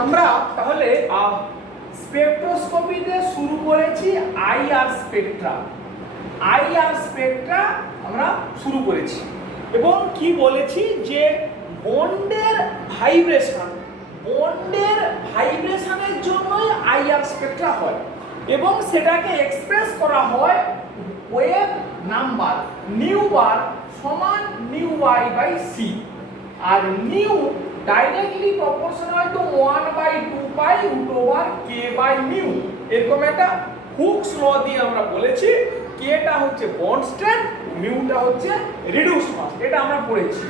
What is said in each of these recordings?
আমরা তাহলে স্পেকট্রোস্কোপিতে শুরু করেছি আইআর স্পেকট্রা। আইআর স্পেকট্রা আমরা শুরু করেছি এবং কি বলেছি যে বন্ডের ভাইব্রেশনের জন্যই আইআর স্পেকট্রা হয় এবং সেটাকে এক্সপ্রেস করা হয় ওয়েভ নাম্বার নিউ বার সমান নিউ ওয়াই বাই সি, আর nu directly proportional to 1/2 pi root over k by nu. এরকম একটা হুকস ল দিয়ে আমরা বলেছি কেটা হচ্ছে বন্ড স্ট্রেংথ, মিউটা হচ্ছে রিডিউসড মাস, এটা আমরা পড়েছি।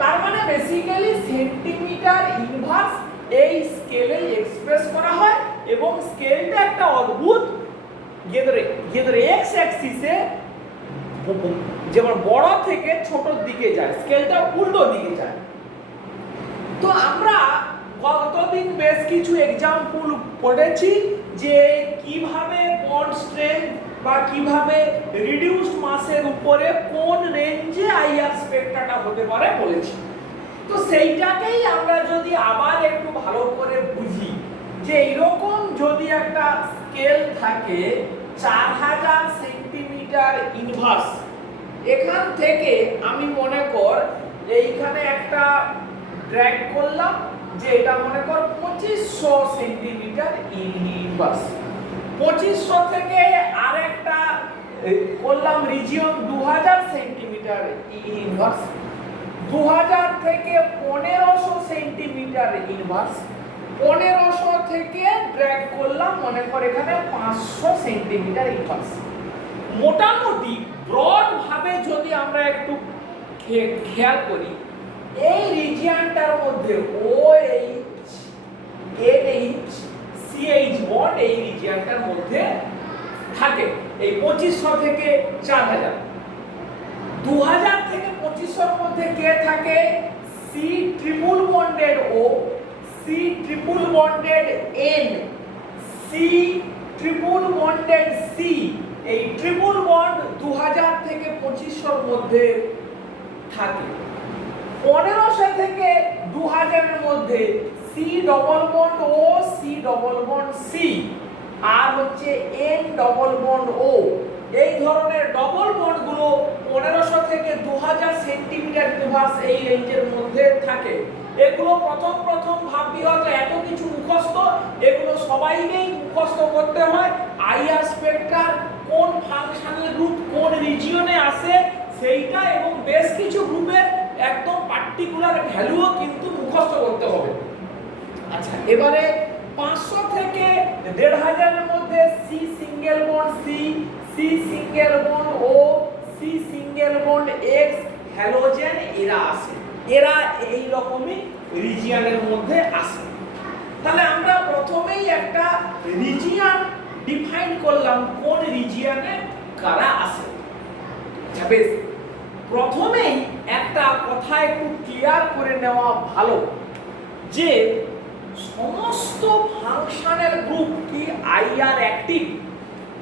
তার মানে বেসিক্যালি সেন্টিমিটার ইনভার্স এই স্কেলে এক্সপ্রেস করা হয় এবং স্কেলটা একটা অদ্ভুত যেটা এক্স অ্যাক্সিসে যেমন বড় থেকে ছোটর দিকে যায়, স্কেলটা উল্টো দিকে যায়। তো আমরা গতদিন বেশ কিছু এক্সাম্পল পড়েছি যে কিভাবে বন্ড স্ট্রেংথ বা কিভাবে রিডিউসড মাসের উপরে কোন রেঞ্জে আইআর স্পেকট্রাটা হতে পারে বলেছি। তো সেইটাকেই আমরা যদি আবার একটু ভালো করে বুঝি যে এইরকম যদি একটা স্কেল থাকে 4000 সেন্টিমিটার ইনভার্স, এখান থেকে আমি মনে কর এইখানে একটা ড্র্যাগ করলাম যে এটা মনে কর 2500 সেন্টিমিটার ইনভার্স, 2500 থেকে আরেকটা করলাম রিজিয়ন 2000 সেন্টিমিটার ইনভার্স, 2000 থেকে 1500 সেন্টিমিটার ইনভার্স, 1500 থেকে ড্র্যাগ করলাম মনে কর এখানে 500 সেন্টিমিটার ইনভার্স। মোটামুটি ব্রড ভাবে যদি আমরা একটু খেয়াল করি এই রিজিয়নটার মধ্যে OH NH CH বন্ড এই রিজিয়নটার মধ্যে থাকে এই 2500 থেকে 4000। 2000 থেকে 2500 এর মধ্যে কে থাকে? C triple bonded O, C triple bonded N, C triple bonded C। এই ট্রিপল বন্ড 2000 থেকে 2500 এর মধ্যে থাকে। 1500 থেকে 2000 এর মধ্যে C double bond O, C double bond C, আর হচ্ছে N ডবল বন্ড O। এই ধরনের ডবল বন্ড গুলো 1500 থেকে 2000 সেন্টিমিটার ইনভার্স এই রেঞ্জের মধ্যে থাকে। এগুলো প্রথম ভাববি হয়তো এত কিছু মুখস্থ, এগুলো সবাইকেই মুখস্থ করতে হয়। আইআর স্পেকট্রার কোন ফাংশনাল গ্রুপ কোন রিজিয়নে আসে সেইটা এবং বেশ কিছু গ্রুপের একদম পার্টিকুলার ভ্যালুও কিন্তু মুখস্থ করতে হবে। আচ্ছা, এবারে 500 থেকে 1500 এর মধ্যে C single bond C, C single bond O, C single bond X halogen এরা আসে, এরা এই রকমই রিজিয়নের মধ্যে আসে। তাহলে আমরা প্রথমেই একটা রিজিয়ন ডিফাইন করলাম কোন রিজিয়নে কারা আসে। আচ্ছা বেশ, প্রথমেই একটা কথা একটু ক্লিয়ার করে নেওয়া ভালো যে সমস্ত ফাংশনাল গ্রুপ কি আইআর অ্যাক্টিভ,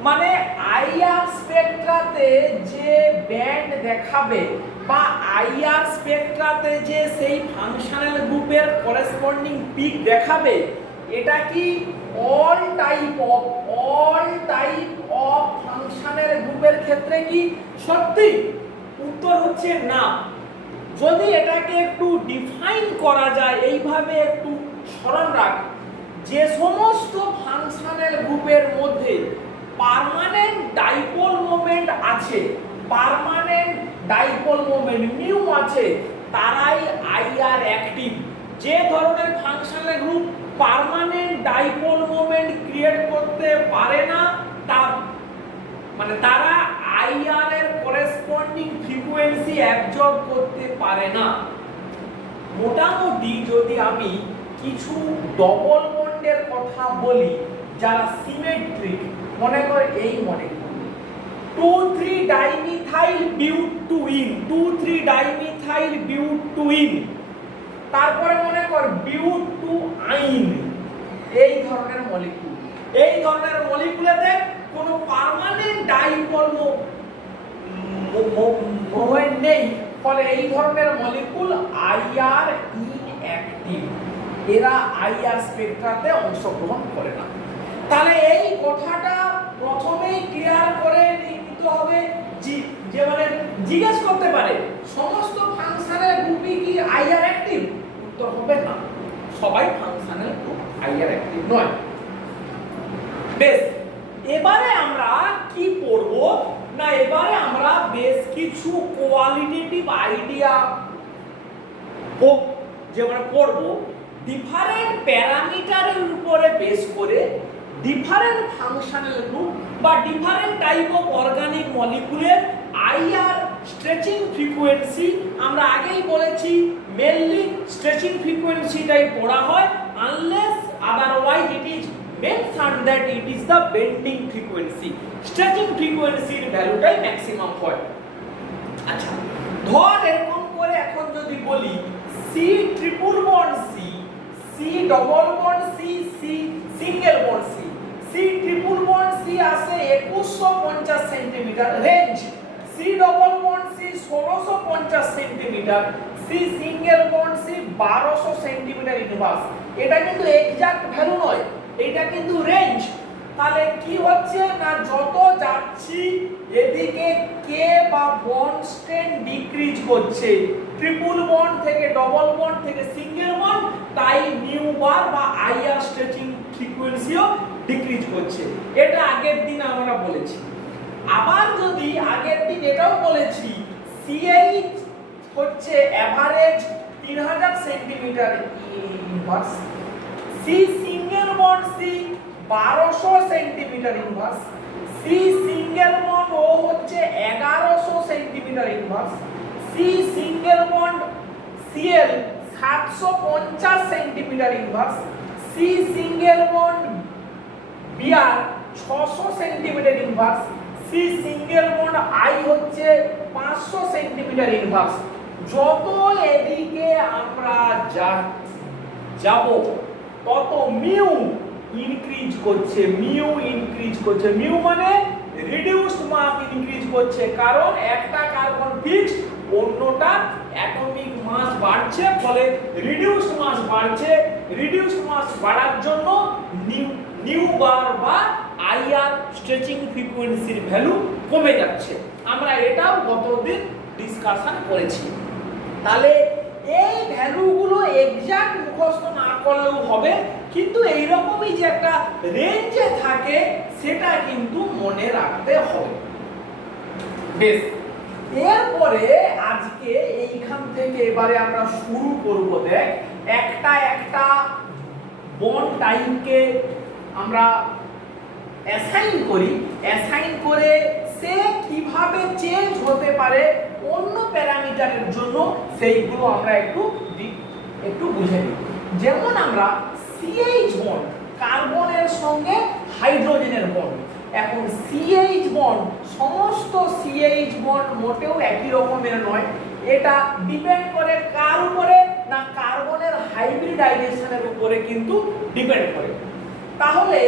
মানে আইআর স্পেকট্রাতে যে ব্যান্ড দেখাবে বা আইআর স্পেকট্রাতে যে সেই ফাংশনাল গ্রুপের করেসপন্ডিং পিক দেখাবে, এটা কি অল টাইপ অফ ফাংশনাল গ্রুপের ক্ষেত্রে কি সত্যি? উত্তর হচ্ছে না। যদি এটাকে একটু ডিফাইন করা যায় এইভাবে একটু স্মরণ রাখ, যে সমস্ত ফাংশনাল গ্রুপের মধ্যে পার্মানেন্ট ডাইপোল মোমেন্ট আছে, পার্মানেন্ট ডাইপোল মোমেন্ট মিউ আছে, তারাই আইআর অ্যাক্টিভ। যে ধরনের functional group permanent dipole moment create করতে পারে না তা মানে তারা আইআর এর করেসপন্ডিং ফ্রিকোয়েন্সি অ্যাবজর্ব করতে পারে না। মোটামুটি যদি আমি কিছু ডবল বন্ডের কথা বলি যারা সিমেট্রিক, মনে করে এই মলিকিউল 2,3 ডাইমিথাইল বিউটুইন, 2,3 ডাইমিথাইল বিউটুইন, তারপরে মনে কর বিউটুআইন, এই ধরনের মলিকিউল। এই ধরনের মলিকিউলেতে কোনো পার্মানেন্ট ডাইপোল মোমেন্ট নেই, ফলে এই ধরনের মলিকিউল আইআর ইনঅ্যাক্টিভ। এরা আইআর স্পেকট্রাতে অংশগ্রহণ করে না। তাহলে এই কথাটা প্রথমেই ক্লিয়ার করে নিতে হবে। যে মানে জিজ্ঞেস করতে পারে সমস্ত ফাংশনাল গ্রুপই কি আইআর অ্যাক্টিভ, উত্তর হবে না, সবাই ফাংশনাল গ্রুপ আইআর অ্যাক্টিভ নয়। বেশ, এবারে আমরা কি পড়ব না, এবারে আমরা বেশ কিছু কোয়ালিটেটিভ আইডিয়া যেমন পড়ব। ডিফারেন্ট প্যারামিটারের উপরে বেস করে ডিফারেন্ট ফাংশনাল গ্রুপ বা ডিফারেন্ট টাইপ অফ অর্গানিক মলিকুলের আইআর স্ট্রেচিং ফ্রিকোয়েন্সি, আমরা আগেই বলেছি মেনলি স্ট্রেচিং ফ্রিকোয়েন্সিটাই পড়া হয়, unless otherwise it is mention that it is the bending frequency. Stretching ফ্রিকোয়েন্সির ভ্যালুটাই ম্যাক্সিমাম হয়। আচ্ছা, ধর এরকম করে এখন যদি বলি C triple bond C, C double bond C, C single bond C, C triple bond C আসে 2150 centimetre range, C double bond C 1650 centimetre, C single bond C 1200 centimetre inverse. এটা কিন্তু এক্সাক্ট ভ্যালু নয়, এটা কিন্তু range. তাহলে কি হচ্ছে না, যত যাচ্ছি এদিকে কে বা বন্ড স্ট্রেন্থ ডিক্রিজ করছে, ট্রিপল বন্ড থেকে ডবল বন্ড থেকে সিঙ্গেল বন্ড, তাই নিউ বার বা আইআর স্ট্রেচিং ফ্রিকোয়েন্সিও ডিক্রিজ করছে। এটা আগের দিন আমরা বলেছি। আবার যদি আগের দিন এটাও বলেছি সিএইচ হচ্ছে average 3000 centimetre inverse, C single bond C 1200 centimetre inverse, C single bond O হচ্ছে 1100 centimetre inverse, C single bond CL 750 centimetre inverse, C single bond BR 600 centimetre inverse, C single bond I হচ্ছে 500 centimetre inverse. যত এদিকে আমরা যাব তত mu increase করছে, mu increase করছে, mu মানে রিডিউসড মাস ইনক্রিজ করছে, কারণ একটা কার্বন ফিক্সড, অন্যটা অ্যাটমিক মাস বাড়ছে, ফলে রিডিউসড মাস বাড়ছে। রিডিউসড মাস বাড়ার জন্য নিউ বার বা আইআর স্ট্রেচিং ফ্রিকোয়েন্সির ভ্যালু কমে যাচ্ছে। আমরা এটাও গতদিন ডিসকাশন করেছি। তাহলে এই ভ্যালুগুলো এক্সাক্ট মুখস্থ না করলেও হবে, কিন্তু এইরকমই যে একটা রেঞ্জে থাকে সেটা কিন্তু মনে রাখতে হবে। বেশ, এরপরে আজকে এইখান থেকে এবারে আমরা শুরু করব। দেখ, একটা একটা বন্ড টাইপকে আমরা অ্যাসাইন করি, অ্যাসাইন করে সে কিভাবে চেঞ্জ হতে পারে অন্য প্যারামিটারের জন্য, সেইগুলো আমরা একটু বুঝে নিই। যেমন আমরা সিএইচ বন্ড, কার্বনের সঙ্গে হাইড্রোজেনের বন্ড। এখন সিএইচ বন্ড, সমস্ত সিএইচ বন্ড মোটেও একই রকমের নয়। এটা ডিপেন্ড করে কার উপরে না, কার্বনের হাইব্রিডাইজেশনের উপরে কিন্তু ডিপেন্ড করে। তাহলে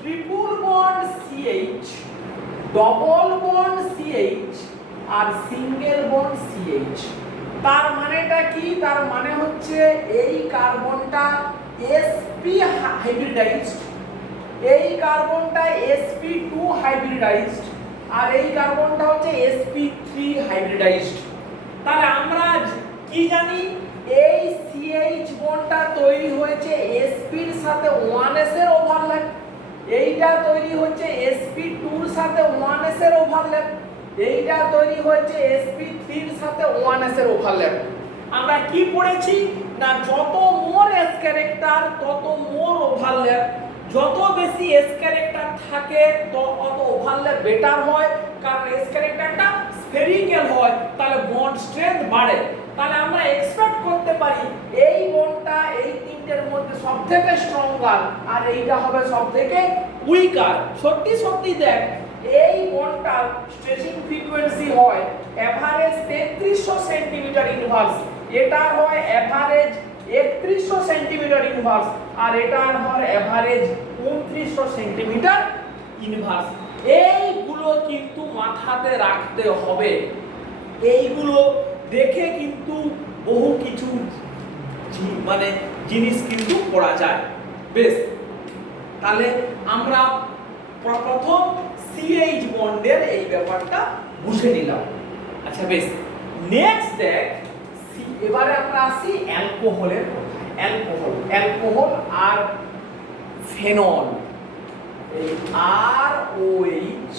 triple bond CH, double bond CH আর সিঙ্গেল বন্ড সিএইচ, তার মানেটা কি? তার মানে হচ্ছে এই কার্বনটা sp হাইব্রিডাইজড, এই কার্বনটা sp2 হাইব্রিডাইজড, আর এই কার্বনটা হচ্ছে sp3 হাইব্রিডাইজড। তাহলে আমরা কি জানি, এই CH বন্ডটা তৈরি হয়েছে sp এর সাথে 1s এর ওভারল্যাপ, এইটা তৈরি হচ্ছে sp2 এর সাথে 1s এর ওভারল্যাপ, এইটা তৈরি হয়েছে sp3 এর সাথে 1s এর ওভারল্যাপ। আমরা কি পড়েছি না, যত মোর s ক্যারেক্টার তত মোর ওভারল্যাপ, যত বেশি s ক্যারেক্টার থাকে তত ওভারল্যাপ বেটার হয়, কারণ s ক্যারেক্টারটা স্ফেরিক্যাল হয়, তাহলে বন্ড স্ট্রেংথ বাড়ে। তাহলে আমরা এক্সপেক্ট করতে পারি এই বন্ডটা এই তিনটের মধ্যে সবথেকে স্ট্রঙ্গার আর এইটা হবে সবথেকে উইকার। সত্যি সত্যি দেখ, এই বন্ডটার স্ট্রেচিং ফ্রিকোয়েন্সি হয় এভারেজ 3300 সেন্টিমিটার ইনভার্স, এটার হয় এভারেজ 3100 সেন্টিমিটার ইনভার্স, আর এটার হয় এভারেজ 2900 সেন্টিমিটার ইনভার্স। এইগুলো কিন্তু মাথাতে রাখতে হবে, এইগুলো দেখে কিন্তু বহু কিছু মানে জিনিস কিন্তু করা যায়। বেশ, তাহলে আমরা প্রথম সিএইচ বন্ডের এই ব্যাপারটা বুঝে নিলাম। আচ্ছা বেশ, নেক্সট দেখ, এবারে আমরা আসি অ্যালকোহলের কথায়। অ্যালকোহল আর ফেনল, এই আর ও এইচ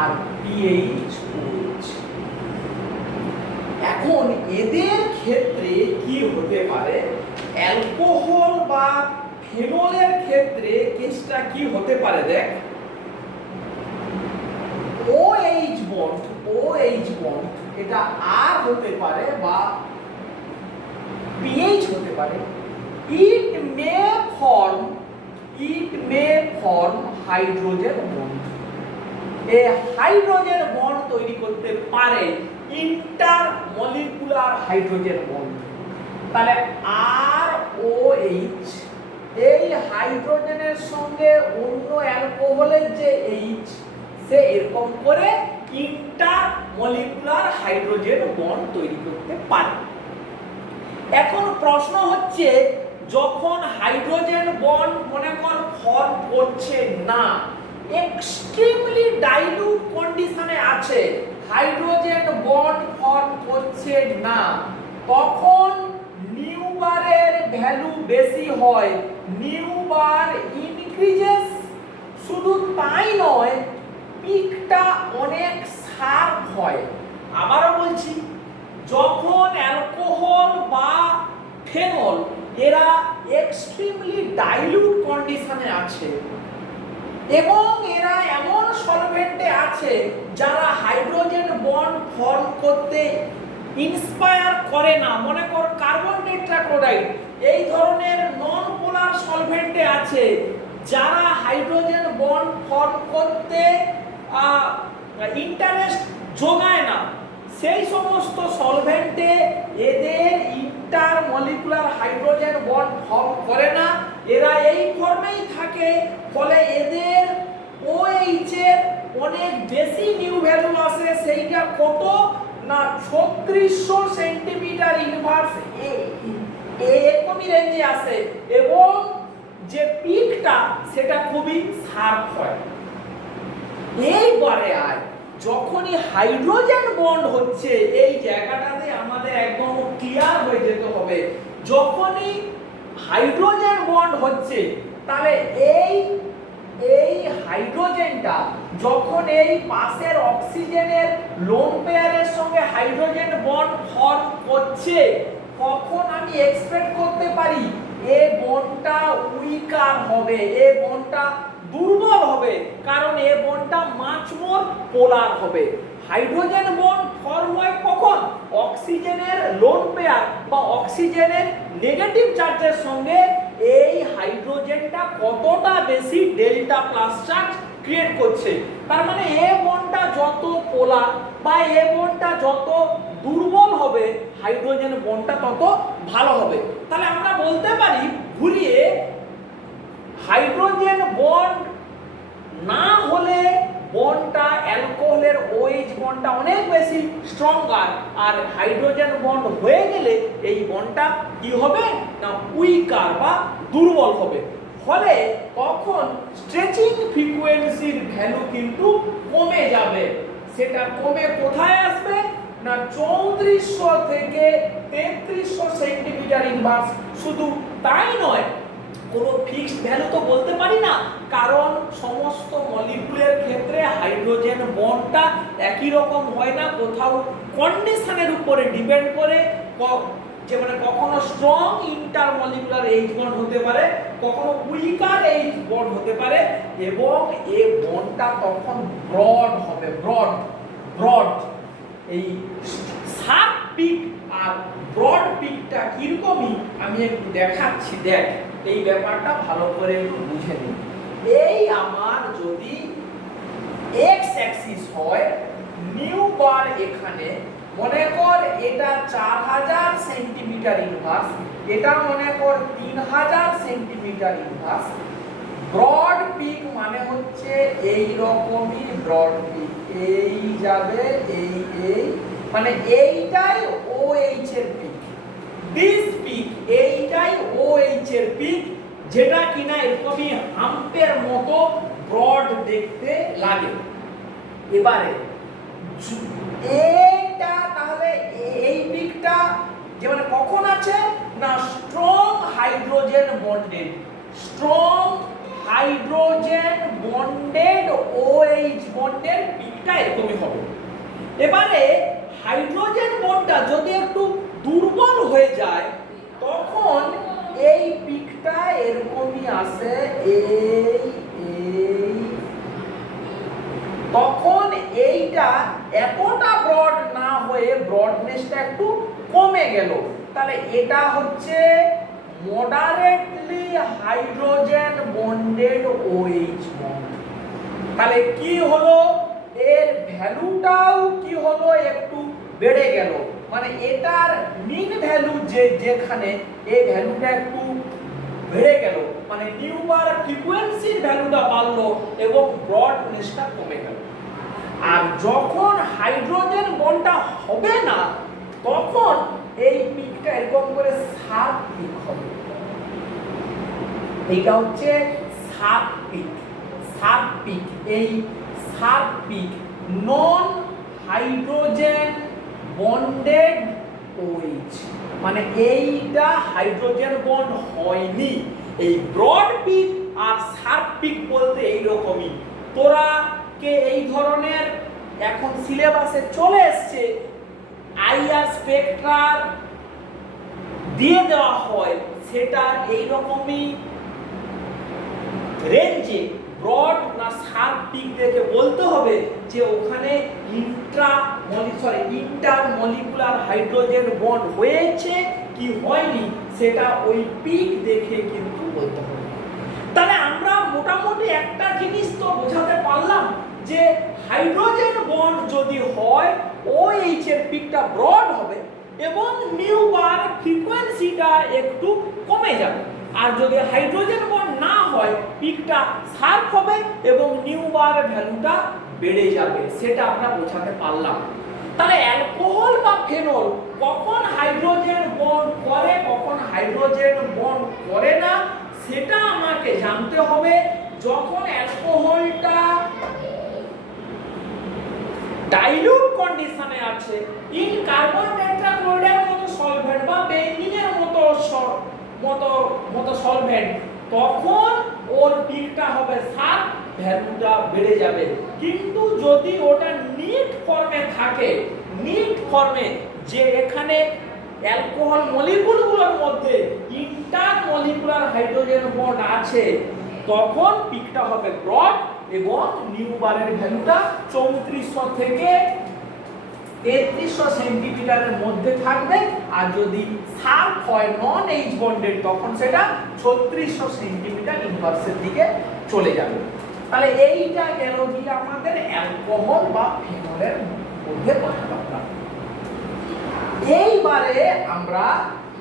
আর পিএইচ ওএইচ। এখন এদের ক্ষেত্রে কি হতে পারে, অ্যালকোহল বা ফেনলের ক্ষেত্রে কেসটা কি হতে পারে দেখ, OH বন্ড এটা আর হতে পারে বা pH হতে পারে। it may form hydrogen bond. এই হাইড্রোজেন বন্ড তৈরি করতে পারে, ইন্টারমলিকুলার হাইড্রোজেন বন্ড। তাহলে ROH এই হাইড্রোজেনের সঙ্গে অন্য অ্যালকোহলের যে H, সে এরকম করে ইন্টারমলিকুলার হাইড্রোজেন বন্ড তৈরি করতে পারে। এখন প্রশ্ন হচ্ছে, যখন হাইড্রোজেন বন্ড মনে কর ফর্ম করছে না, এক্সট্রিমলি ডাইলিউট কন্ডিশনে আছে, হাইড্রোজেন বন্ড ফর্ম করছে না, তখন নিউ বারের ভ্যালু বেশি হয়, নিউ বার ইনক্রিজেস। শুধু তাই নয়, পিকটা অনেক শার্প হয়। আবারও বলছি, যখন অ্যালকোহল বা ফেনল এরা এক্সট্রিমলি ডাইলিউট কন্ডিশনে আছে এবং এরা এমন সলভেন্টে আছে যারা হাইড্রোজেন বন্ড ফর্ম করতে ইন্সপায়ার করে না, মনে কর কার্বন টেট্রাক্লোরাইড, এই ধরনের নন পোলার সলভেন্টে আছে যারা হাইড্রোজেন বন্ড ফর্ম করতে ইন্টারেস্ট যোগায় না, সেই সমস্ত সলভেন্টে এদের ইন্টারমলিকুলার হাইড্রোজেন বন্ড ফর্ম করে না, এরা এই ফর্মেই থাকে। ফলে এদের OH এর অনেক বেশি নিউ ভ্যালু আসে। সেইটা কত না 3600 সেন্টিমিটার ইনভার্স এরকমই রেঞ্জে আসে এবং যে পিকটা সেটা খুবই শার্প হয়। এইবারে আয়, যখনই হাইড্রোজেন বন্ড হচ্ছে, এই জায়গাটাতে আমাদের একদম ক্লিয়ার হয়ে যেতে হবে, যখনই হাইড্রোজেন বন্ড হচ্ছে তাহলে এই হাইড্রোজেনটা যখন এই পাশের অক্সিজেনের লোন পেয়ারের সঙ্গে হাইড্রোজেন বন্ড ফর্ম করছে, তখন আমি এক্সপেক্ট করতে পারি এই বন্ডটা উইকার হবে, এই বন্ডটা দুর্বল হবে, কারণ এই বন্ডটা মাচ মোর পোলার হবে। হাইড্রোজেন বন্ড ফর্ম হয় কখন, অক্সিজেনের লোন পেয়ার বা অক্সিজেনের নেগেটিভ চার্জের সঙ্গে এই হাইড্রোজেনটা কতটা বেশি ডেল্টা প্লাস চার্জ ক্রিয়েট করছে। তার মানে এই বন্ডটা যত পোলার বা এই বন্ডটা যত দুর্বল হবে, হাইড্রোজেন বন্ডটা তত ভালো হবে। তাহলে আমরা বলতে পারি ঘুরিয়ে, হাইড্রোজেন বন্ড না হলে বন্ডটা অ্যালকোহলের OH বন্ডটা অনেক বেশি স্ট্রঙ্গার, আর হাইড্রোজেন বন্ড হয়ে গেলে এই বন্ডটা কি হবে না উইকার বা দুর্বল হবে। ফলে তখন স্ট্রেচিং ফ্রিকোয়েন্সির ভ্যালু কিন্তু কমে যাবে। সেটা কমে কোথায় আসবে না 3400 থেকে 3300 সেন্টিমিটার ইনভার্স। শুধু তাই নয়, কোনো ফিক্সড ভ্যালু তো বলতে পারি না, কারণ সমস্ত মলিকুলের ক্ষেত্রে হাইড্রোজেন বন্ডটা একই রকম হয় না, কোথাও কন্ডিশনের উপরে ডিপেন্ড করে, যে মানে কখনো স্ট্রং ইন্টারমলিকুলার H বন্ড হতে পারে, কখনো উইকার H বন্ড হতে পারে, এবং এই বন্ডটা তখন ব্রড হবে, ব্রড। এই শার্প পিক আর ব্রড পিকটা কিরকমই আমি একটু দেখাচ্ছি, দেখ এই ব্যাপারটা ভালো করে একটু বুঝে নিন। এই আমার যদি x অ্যাক্সিস হয়, নিউ বার এখানে মনে কর এটা 4000 সেন্টিমিটার ইনভার্স, এটা মনে কর 3000 সেন্টিমিটার ইনভার্স। ব্রড পিক মানে হচ্ছে এই রকমই ব্রড পিক, এই যাবে এই মানে এইটাই OH এর পিক। দিস পিক এইটাই OH এর পিক, যেটা কিনা এরকমই হাম্পের মতো ব্রড দেখতে লাগে। এবারে এটা তাহলে এই পিকটা যে মানে কখন আছে না strong hydrogen bonded, strong hydrogen bonded OH বন্ডের পিকটা এরকমই হবে। এবারে হাইড্রোজেন বন্ডটা যদি একটু দুর্বল হয়ে যায় তখন এই পিকটা এরকমই আসে, তখন এইটা এতটা ব্রড না হয়ে ব্রডনেসটা একটু কমে গেল, তাহলে এটা হচ্ছে moderately hydrogen bonded OH bond. তাহলে কি হলো, এর ভ্যালুটাও কি হলো একটু বেড়ে গেল, মানে এটার মিন ভ্যালু যেখানে এই ভ্যালুটা একটু বেড়ে গেল, মানে নিউবার ফ্রিকোয়েন্সির ভ্যালুটা বাড়লো এবং ব্রডনেসটা কমে গেল। আর যখন হাইড্রোজেন বন্ডটা হবে না তখন এই পিকটা এরকম করে সাব পিক হবে। এইটা হচ্ছে সাব পিক, সাব পিক। এই সাব পিক নন হাইড্রোজেন বন্ডেড OH, মানে এইটা হাইড্রোজেন বন্ড হয়নি। এই ব্রড পিক আর সাব পিক বলতে এইরকমই। তোরা কে এই ধরনের এখন সিলেবাসে চলে এসছে, আইআর স্পেকট্রার দিয়ে দেওয়া হয়, সেটা এই রকমই রেঞ্জে ব্রড না সাব পিক দেখে বলতে হবে যে ওখানে ইন্টারমলিকুলার হাইড্রোজেন বন্ড হয়েছে কি হয়নি, সেটা ওই পিক দেখে কিন্তু বলতে হবে। তাহলে আমরা মোটামুটি একটা জিনিস তো বোঝাতে পারলাম যে হাইড্রোজেন বন্ড যদি হয় OH এর পিকটা ব্রড হবে এবং নিউবার ফ্রিকোয়েন্সিটা একটু কমে যাবে, আর যদি হাইড্রোজেন বন্ড না হয় পিকটা শার্প হবে এবং নিউবার ভ্যালুটা বেড়ে যাবে, সেটা আমরা বোঝাতে পারলাম। তাহলে অ্যালকোহল বা ফেনল কখন হাইড্রোজেন বন্ড করে কখন হাইড্রোজেন বন্ড করে না সেটা আমাকে জানতে হবে। যখন অ্যালকোহলটা ডাইলিউট কন্ডিশনে আছে, ইন কার্বন টেট্রাক্লোরাইডের মতো সলভেন্ট বা বেঞ্জিনের মতো সলভেন্ট, তখন ওর পিকটা হবে 7, ভ্যালুটা বেড়ে যাবে। কিন্তু যদি ওটা নিট ফর্মে থাকে, নিট ফর্মে যে এখানে অ্যালকোহল মলিকুলগুলোর মধ্যে ইন্টারমলিকুলার হাইড্রোজেন বন্ড আছে, তখন পিকটা হবে ব্রড এবং নিউবারের ভ্যালুটা 3400 থেকে 3300 সেন্টিমিটারের মধ্যে থাকবে, আর যদি শার্প হয় নন এইচ বন্ডেড তখন সেটা 3600 সেন্টিমিটার ইনভার্সের দিকে চলে যাবে। তাহলে এইটা গেল কি আমাদের অ্যালকোহল বা ফেনলের মধ্যে কথাবার্তা। এইবারে আমরা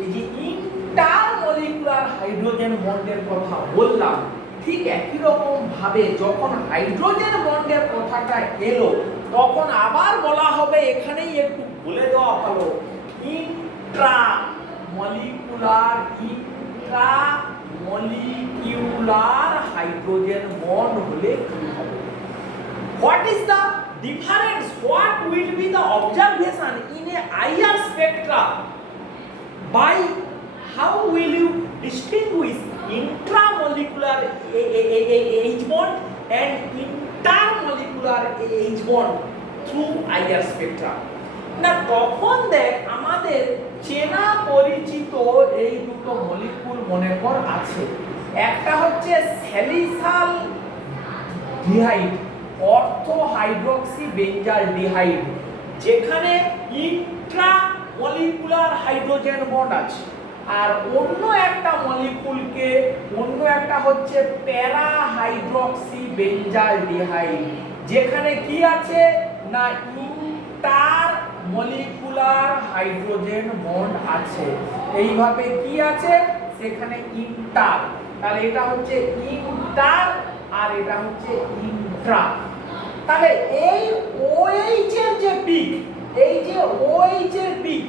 এই যে ইন্টারমলিকুলার হাইড্রোজেন বন্ডের কথা বললাম, ঠিক একই রকম ভাবে যখন হাইড্রোজেন বন্ডের কথাটা এলো তখন আবার বলা হবে, এখানেই একটু বলে দেওয়া হলো, ইন্ট্রামলিকুলার হাইড্রোজেন বন্ড হলে কি হবে? What is the difference? What will be the observation in a IR spectra? By how will you distinguish intramolecular H bond and intermolecular H bond through IR spectra? না তখন দেখ আমাদের চেনা পরিচিত এই দুটো মলিকুল মনে কর আছে, একটা হচ্ছে স্যালিসাল ডিহাইড অর্থো হাইড্রক্সি বেঞ্জালডিহাইড, যেখানে ইন্ট্রামলিকুলার হাইড্রোজেন বন্ড আছে, আর অন্য একটা মলিকুলকে অন্য একটা হচ্ছে প্যারা হাইড্রক্সি বেঞ্জালডিহাইড, যেখানে কি আছে না ইন্টারমলিকুলার হাইড্রোজেন বন্ড আছে। এইভাবে কি আছে সেখানে ইন্টার, তাহলে এটা হচ্ছে ইন্টার আর এটা হচ্ছে ইন্ট্রা। তাহলে এই OH এর যে পিক, এই যে OH এর পিক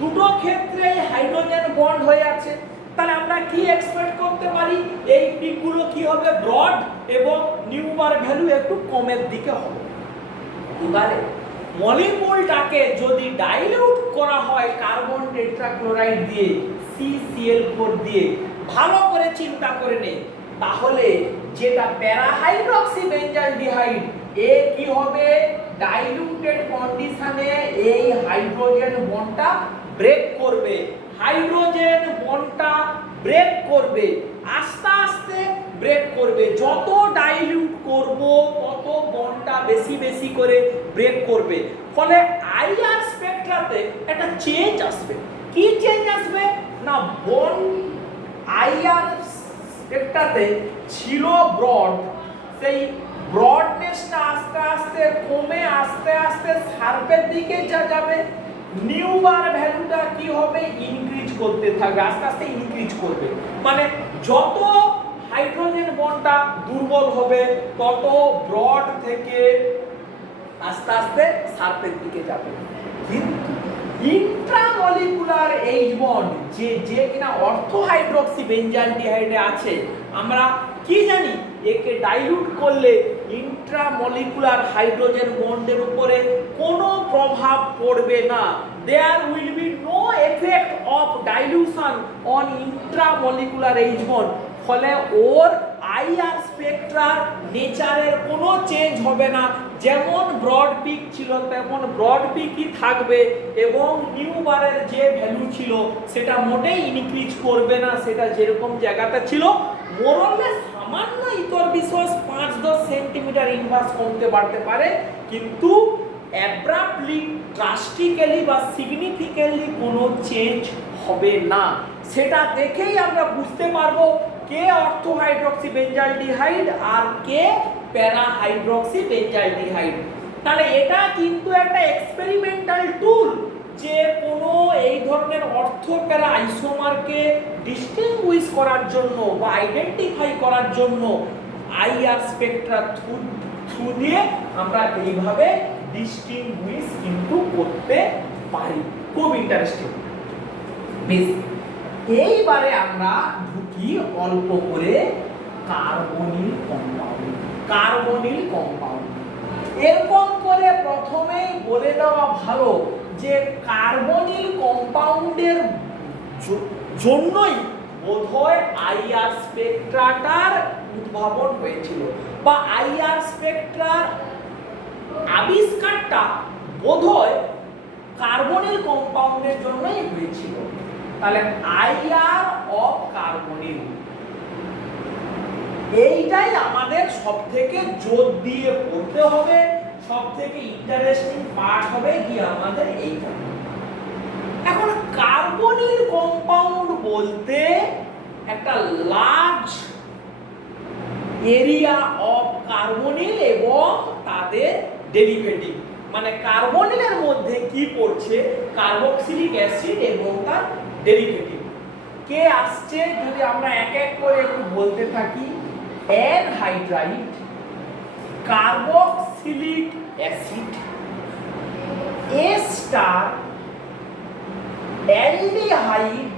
দুটো ক্ষেত্রে হাইড্রোজেন বন্ড হয়ে আছে। তাহলে আমরা কি এক্সপেক্ট করতে পারি? এই পিকগুলো কি হবে? ব্রড এবং নিউবার ভ্যালু একটু কমের দিকে হবে। এবারে মলিকিউলটাকে যদি ডাইলিউট করা হয় কার্বন টেট্রাক্লোরাইড দিয়ে, CCl4 দিয়ে, ভালো করে চিন্তা করে নে, তাহলে যেটা প্যারাহাইড্রক্সি বেঞ্জালডিহাইড এ কি হবে? ডাইলিউটেড কন্ডিশনে এই হাইড্রোজেন বন্ডটা ব্রেক করবে, হাইড্রোজেন বন্ডটা ব্রেক করবে, আস্তে আস্তে ব্রেক করবে। যত ডাইলিউট করব তত বন্ডটা বেশি বেশি করে ব্রেক করবে। ফলে আইআর স্পেকট্রাতে একটা চেঞ্জ আসবে। কি চেঞ্জ আসবে না, বন্ড আইআর স্পেকট্রাতে ছিল ব্রড, সেই ব্রডনেসটা আস্তে আস্তে কমে আস্তে আস্তে শার্পের দিকে যা যাবে। নিউবার ভ্যালুটা কি হবে? ইনক্রিজ করতে থাকবে, আস্তে আস্তে ইনক্রিজ করবে। মানে যত হাইড্রোজেন বন্ডটা দুর্বল হবে তত ব্রড থেকে আস্তে আস্তে শার্পের দিকে যাবে। কিন্তু ইন্ট্রামলিকুলার এইচ বন্ড যে কিনা অর্থো হাইড্রক্সি বেঞ্জালডিহাইডে আছে, আমরা কি জানি? একে ডাইলিউট করলে ইন্ট্রামলিকুলার হাইড্রোজেন বন্ডের উপরে কোনো প্রভাব পড়বে না। There will be no effect of dilution on intramolecular H bond. ফলে ওর আইআর স্পেকট্রার নেচারের কোনো চেঞ্জ হবে না। যেমন ব্রড পিক ছিল তেমন ব্রড পিকই থাকবে এবং নিউবারের যে ভ্যালু ছিল সেটা মোটেই ইনক্রিজ করবে না, সেটা যেরকম জায়গাতে ছিল। মোরলেস সামান্য ইতর বিশেষ 5-10 সেন্টিমিটার ইনভার্স কমতে বাড়তে পারে, কিন্তু অ্যাব্রাপ্টলি, ড্রাস্টিক্যালি বা সিগনিফিক্যান্টলি কোনো চেঞ্জ হবে না। সেটা দেখেই আমরা বুঝতে পারবো কে অর্থো হাইড্রক্সি বেঞ্জালডিহাইড আর কে প্যারা হাইড্রক্সি বেঞ্জালডিহাইড। তাহলে এটা কিন্তু একটা এক্সপেরিমেন্টাল টুল, যে কোনো এই ধরনের অর্থো প্যারা আইসোমারকে ডিস্টিংগুইশ করার জন্য বা আইডেন্টিফাই করার জন্য আইআর স্পেকট্রা থ্রু দিয়ে আমরা এইভাবে ডিস্টিংগুইশ কিন্তু করতে পারি। খুব ইন্টারেস্টিং। বেশ, এইবারে আমরা ঢুকি অল্প করে কার্বনিল কম্পাউন্ড। কার্বনিল কম্পাউন্ড এরকম করে প্রথমেই বলে দেওয়া ভালো যে কার্বনিল কম্পাউন্ডের জন্যই বোধহয় আইআর স্পেকট্রাটার উদ্ভাবন হয়েছিল, বা আইআর স্পেকট্রার আবিষ্কারটা বোধহয় কার্বনিল কম্পাউন্ডের জন্যই হয়েছিল। তাহলে আইআর অফ কার্বনিল, এইটাই আমাদের সবথেকে জোর দিয়ে পড়তে হবে, সবথেকে ইন্টারেস্টিং পার্ট হবে কি আমাদের এইটা। এখন কার্বনিল কম্পাউন্ড বলতে একটা লার্জ এরিয়া অফ কার্বনিল এবং তাদের ডেরিভেটিভ, মানে কার্বনিলের মধ্যে কি পড়ছে? কার্বক্সিলিক অ্যাসিড এবং তার ডেরিভেটিভ। কে আসছে যদি আমরা এক এক করে একটু বলতে থাকি। Anhydride, carboxylic acid, ester, aldehyde,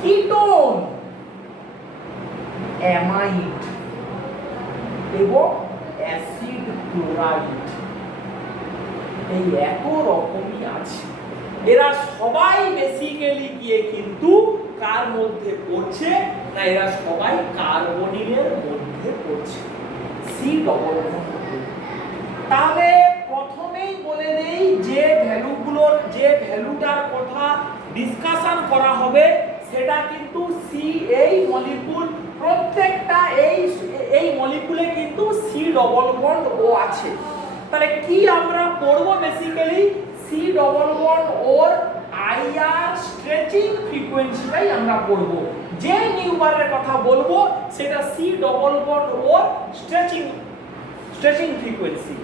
ketone, amide এবং অ্যাসিড ক্লোরাইড। এই এত রকমই আছে। এরা সবাই বেসিক্যালি গিয়ে কিন্তু কার মধ্যে পড়ছে না, এরা সবাই কার্বনিলের মধ্যে পড়ছে, সি ডবল বন্ড। তাহলে প্রথমেই বলে দেই যে ভ্যালুগুলোর, যে ভ্যালুটার কথা ডিসকাশন করা হবে সেটা কিন্তু সি, এই মলিকুল প্রত্যেকটা এই মলিকুলে কিন্তু সি ডবল বন্ড ও আছে। তাহলে কি আমরা পড়ব? বেসিক্যালি সি ডবল বন্ড ওর আইআর স্ট্রেচিং ফ্রিকোয়েন্সিটাই আমরা পড়ব। যে নিউবারের কথা বলবো সেটা সি ডবল বন্ড ওর স্ট্রেচিং ফ্রিকোয়েন্সি।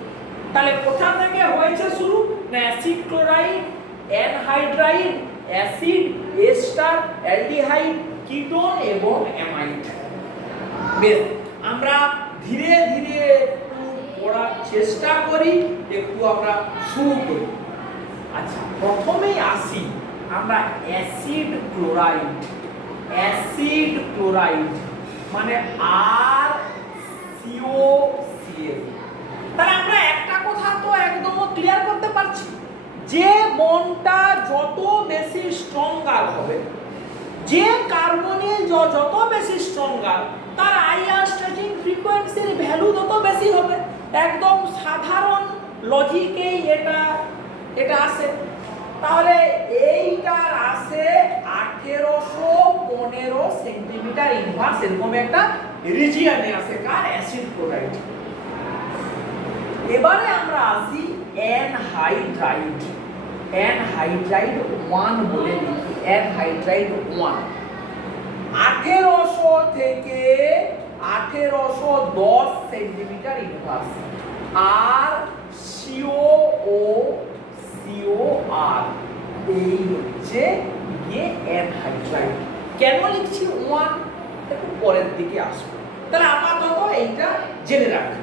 তাহলে কোথা থেকে হয়েছে শুরু? না, acid chloride, anhydride, acid, ester, aldehyde, ketone এবং অ্যামাইড। বেশ, আমরা ধীরে ধীরে একটু পড়ার চেষ্টা করি, একটু আমরা শুরু করি। আচ্ছা, প্রথমেই আসি আমরা অ্যাসিড ক্লোরাইড মানে আর COCl। তাহলে আমরা একটা কথা তো একদম ক্লিয়ার করতে পারছি, যে বন্ডটা যত বেশি স্ট্রঙ্গার হবে, যে কার্বনিল যত বেশি স্ট্রঙ্গার, তার আইআর স্ট্রেচিং ফ্রিকোয়েন্সির ভ্যালু তত বেশি হবে। একদম সাধারণ লজিকেই এটা আসে। তাহলে এইটার আসে 1815 সেন্টিমিটার ইনভার্স, এরকম একটা রিজিয়নে আসে কার, অ্যাসিড ক্লোরাইড। এবারে আমরা আসি অ্যানহাইড্রাইড 1 বলে লিখি, অ্যানহাইড্রাইড 1 1800 থেকে 1810 সেন্টিমিটার ইনভার্স। আর COR এই হচ্ছে গিয়ে অ্যানহাইড্রাইড। কেন লিখছি 1 একটু পরের দিকে আসবো, তাহলে আপাতত এইটা জেনে রাখি।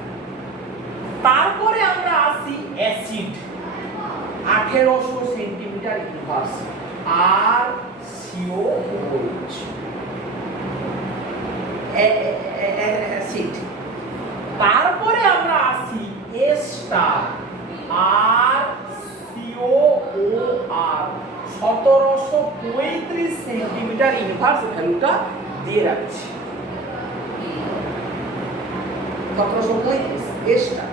তারপরে আমরা আসি অ্যাসিড 1800 সেন্টিমিটার ইনভার্স, আর COOH অ্যাসিড। তারপরে আমরা আসি A স্টার আর COOR 1735 সেন্টিমিটার ইনভার্স, ভ্যালুটা দিয়ে রাখছি 1735 A স্টার।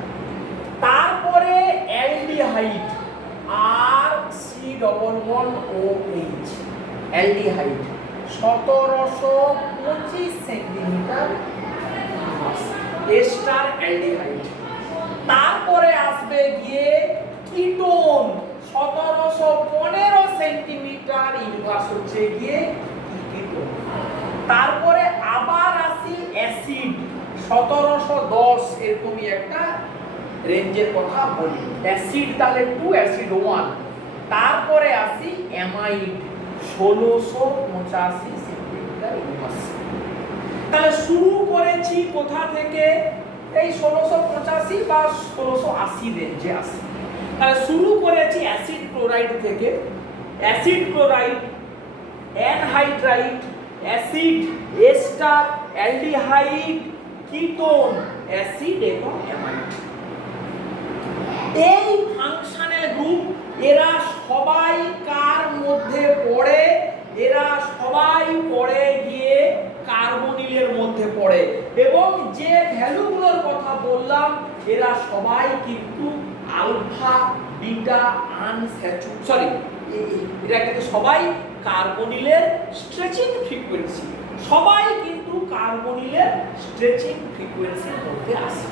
তারপরে অ্যালডিহাইড আর COOH aldehyde 1725 centimetre A star aldehyde. তারপরে আসবে গিয়ে কিটোন 1715 সেন্টিমিটার ইনভার্স হচ্ছে গিয়ে কিটোন। তারপরে আবার আসি অ্যাসিড 1710, এরকমই একটা রেঞ্জের কথা বলি। অ্যাসিড তাহলে 2, অ্যাসিড 1। তারপরে আসি অ্যামাইড 1685 সেন্টিমিটার ইনভার্স। তাহলে শুরু করেছি কোথা থেকে, এই 1685 বা 1680 রেঞ্জে আসি। তাহলে শুরু করেছি অ্যাসিড ক্লোরাইড থেকে। Acid chloride, anhydride, acid, ester, aldehyde, ketone, acid এবং অ্যামাইড। এই ফাংশনাল গ্রুপ এরা সবাই কার মধ্যে পড়ে? এরা সবাই পড়ে গিয়ে কার্বনিলের মধ্যে পড়ে, এবং যে ভ্যালুগুলোর কথা বললাম এরা সবাই কিন্তু আলফা, বিটা, এরা কিন্তু সবাই কার্বনিলের স্ট্রেচিং ফ্রিকোয়েন্সি, সবাই কিন্তু কার্বনিলের স্ট্রেচিং ফ্রিকোয়েন্সির মধ্যে আসে।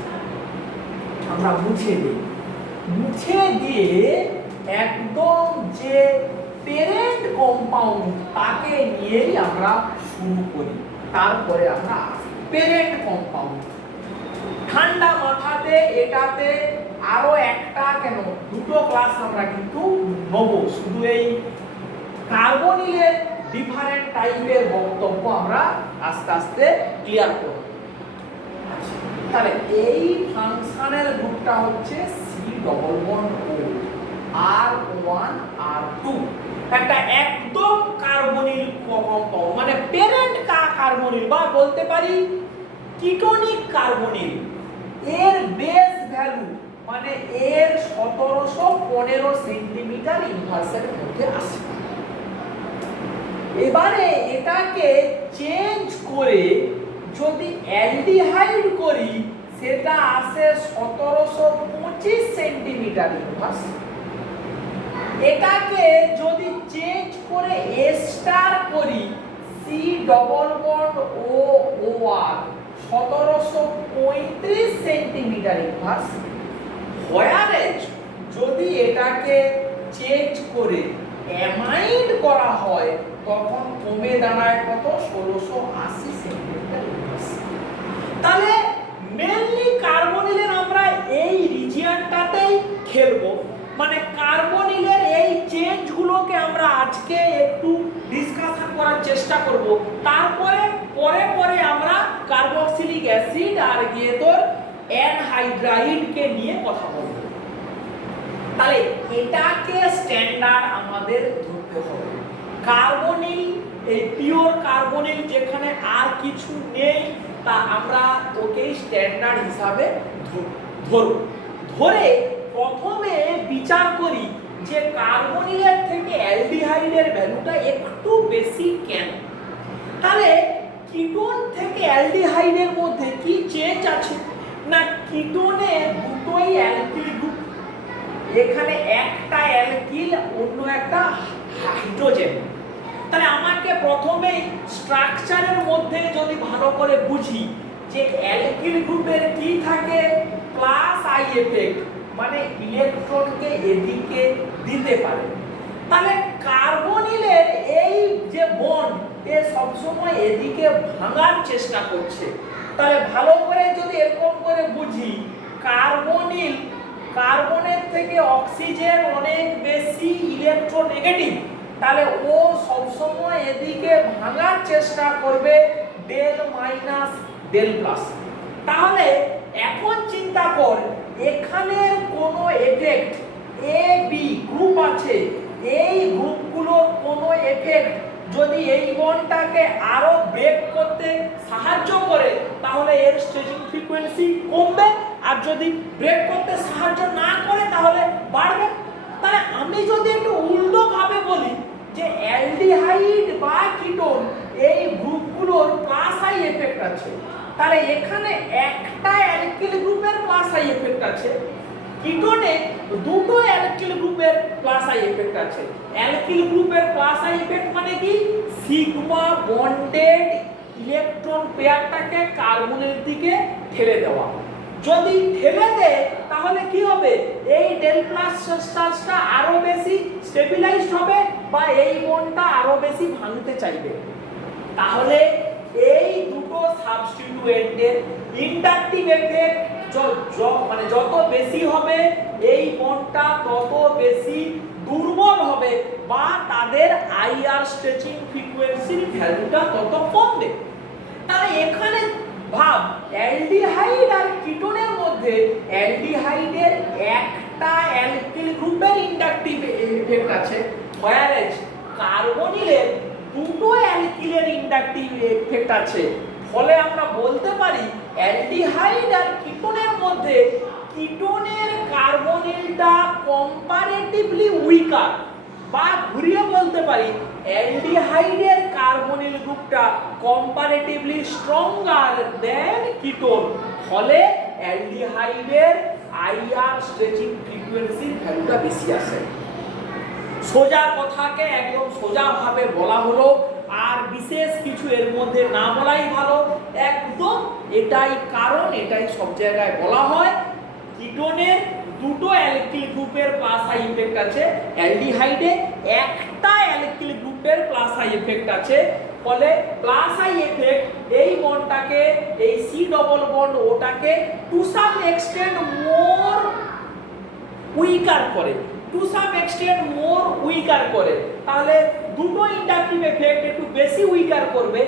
আমরা মুছে দিয়ে একদম যে প্যারেন্ট কম্পাউন্ড তাকে নিয়েই আমরা শুরু করি। তারপরে আমরা প্যারেন্ট কম্পাউন্ড ঠান্ডা মাথাতে এটাতে আরো একটা কেন দুটো ক্লাস আমরা কিন্তু নেব, শুধু এই কার্বনিলের ডিফারেন্ট টাইপের বক্তব্য আমরা আস্তে আস্তে ক্লিয়ার করব। তাহলে এই ফাংশনাল গ্রুপটা হচ্ছে C++O R1 R2, একটা একদম কার্বনিল কম্পাউন্ড, মানে প্যারেন্ট কার্বনিল বা বলতে পারি কিটোনিক কার্বনিল। এর বেস ভ্যালু মানে এর 1715 সেন্টিমিটার ইনভার্সের মধ্যে আসে। এবারে এটাকে চেঞ্জ করে যদি অ্যালডিহাইড করি সেটা আসে 1725 সেন্টিমিটার ইনভার্স। এটাকে যদি চেঞ্জ করে এস্টার করি C++OOR 1735 সেন্টিমিটার ইনভার্স। হোয়ারেজ যদি এটাকে চেঞ্জ করে অ্যামাইড করা হয় তখন কমে দাঁড়ায় কত, 1680 সেন্টিমিটার ইনভার্স। তাহলে মেইনলি কার্বনিলের আমরা এই রিজিয়নটাতেই খেলবো, মানে কার্বনিলের এই চেঞ্জগুলোকে আমরা আজকে একটু ডিসকাশন করার চেষ্টা করব। তারপরে পরে আমরা কার্বক্সিলিক অ্যাসিড আর গিয়ে তোর অ্যানহাইড্রাইডকে নিয়ে কথা বলবো। তাহলে এটাকে স্ট্যান্ডার্ড আমাদের ধরতে হবে। কার্বনিল, এই পিওর কার্বনিল যেখানে আর কিছু নেই তা আমরা ওকে স্ট্যান্ডার্ড হিসাবে ধরব। ধরে প্রথমে বিচার করি যে কার্বনিলের থেকে অ্যালডিহাইডের ভ্যালুটা একটু বেশি কেন। তাহলে কিটোন থেকে অ্যালডিহাইডের মধ্যে কি চেঞ্জ আছে না, কিটোনে দুটোই অ্যালকিল গ্রুপ, এখানে একটা অ্যালকিল অন্য একটা হাইড্রোজেন। তাহলে আমাকে প্রথমে স্ট্রাকচারের মধ্যে যদি ভালো করে বুঝি যে অ্যালকিল গ্রুপের কি থাকে, প্লাস আই এফেক্ট, মানে ইলেকট্রনকে এদিকে দিতে পারে। তাহলে কার্বনিলের এই যে বন্ড এ সবসময় এদিকে ভাঙার চেষ্টা করছে। তাহলে ভালো করে যদি এরকম করে বুঝি, কার্বনিল, কার্বনের থেকে অক্সিজেন অনেক বেশি ইলেকট্রোনেগেটিভ, তাহলে ও সবসময় এদিকে ভাঙার চেষ্টা করবে ডেল মাইনাস ডেল প্লাস। তাহলে এখন চিন্তা কর, এখানের কোনো এফেক্ট এ বি গ্রুপ আছে, এই গ্রুপগুলোর কোনো এফেক্ট যদি এই বন্ডটাকে আরো ব্রেক করতে সাহায্য করে তাহলে এর স্ট্রেচিং ফ্রিকোয়েন্সি কমবে, আর যদি ব্রেক করতে সাহায্য না করে তাহলে বাড়বে। তাহলে আমি যদি একটু উল্টো ভাবে বলি যে অ্যালডিহাইড বা কিটোন এই গ্রুপগুলোর প্লাস আই এফেক্ট আছে, তাহলে এখানে একটা অ্যালকিল গ্রুপের প্লাস আই এফেক্ট আছে, কিটোনে দুটো অ্যালকিল গ্রুপের প্লাস আই এফেক্ট আছে। অ্যালকিল গ্রুপের প্লাস আই এফেক্ট মানে কি, সিগমা বন্ডেড ইলেকট্রন পেয়ারটাকে কার্বনের দিকে ঠেলে দেওয়া। যদি ঠেলে দেয় তাহলে কি হবে, এই ডেল প্লাস চার্জটা আরো বেশি স্টেবিলাইজড হবে বা এই বন্ডটা আরো বেশি ভাঙতে চাইবে। তাহলে এই দুটো সাবস্টিটিউয়েন্টের ইন্ডাকটিভ এফেক্ট মানে যত বেশি হবে এই বন্ডটা তত বেশি দুর্বল হবে বা তাদের আইআর স্ট্রেচিং ফ্রিকোয়েন্সির ভ্যালুটা তত কমবে। তাহলে এখানে ভাব, অ্যালডিহাইড আর কিটোনের মধ্যে অ্যালডিহাইডের একটা অ্যালকিল গ্রুপের ইন্ডাকটিভ এফেক্ট আছে, whereas কার্বনিলের দুটো অ্যালকিলের ইন্ডাকটিভ এফেক্ট আছে। ফলে আমরা বলতে পারি অ্যালডিহাইড আর কিটোনের মধ্যে কিটোনের কার্বনিলটা কম্পারেটিভলি উইকার, বা ঘুরিয়ে বলতে পারি অ্যালডিহাইডের কার্বনিল গ্রুপটা কম্পারেটিভলি স্ট্রঙ্গার দেন কিটোন। ফলে অ্যালডিহাইডের আইআর স্ট্রেচিং ফ্রিকোয়েন্সির ভ্যালুটা বেশি আসে। সোজা কথাকে একদম সোজা ভাবে বলা হলো, আর বিশেষ কিছু এর মধ্যে না বলাই ভালো। একদম এটাই কারণ, এটাই সব জায়গায় বলা হয়। কিটোনের দুটো অ্যালকিল গ্রুপের প্লাস আই ইফেক্ট আছে, অ্যালডিহাইডে একটা অ্যালকিল গ্রুপের প্লাস আই ইফেক্ট আছে। ফলে প্লাস আই ইফেক্ট এই বন্ডটাকে, এই সি ডবল বন্ড ওটাকে to some extent more weaker করে, to some extent more weaker করে। তাহলে দুটো ইন্ডাকটিভ এফেক্ট একটু বেশি উইকার করবে,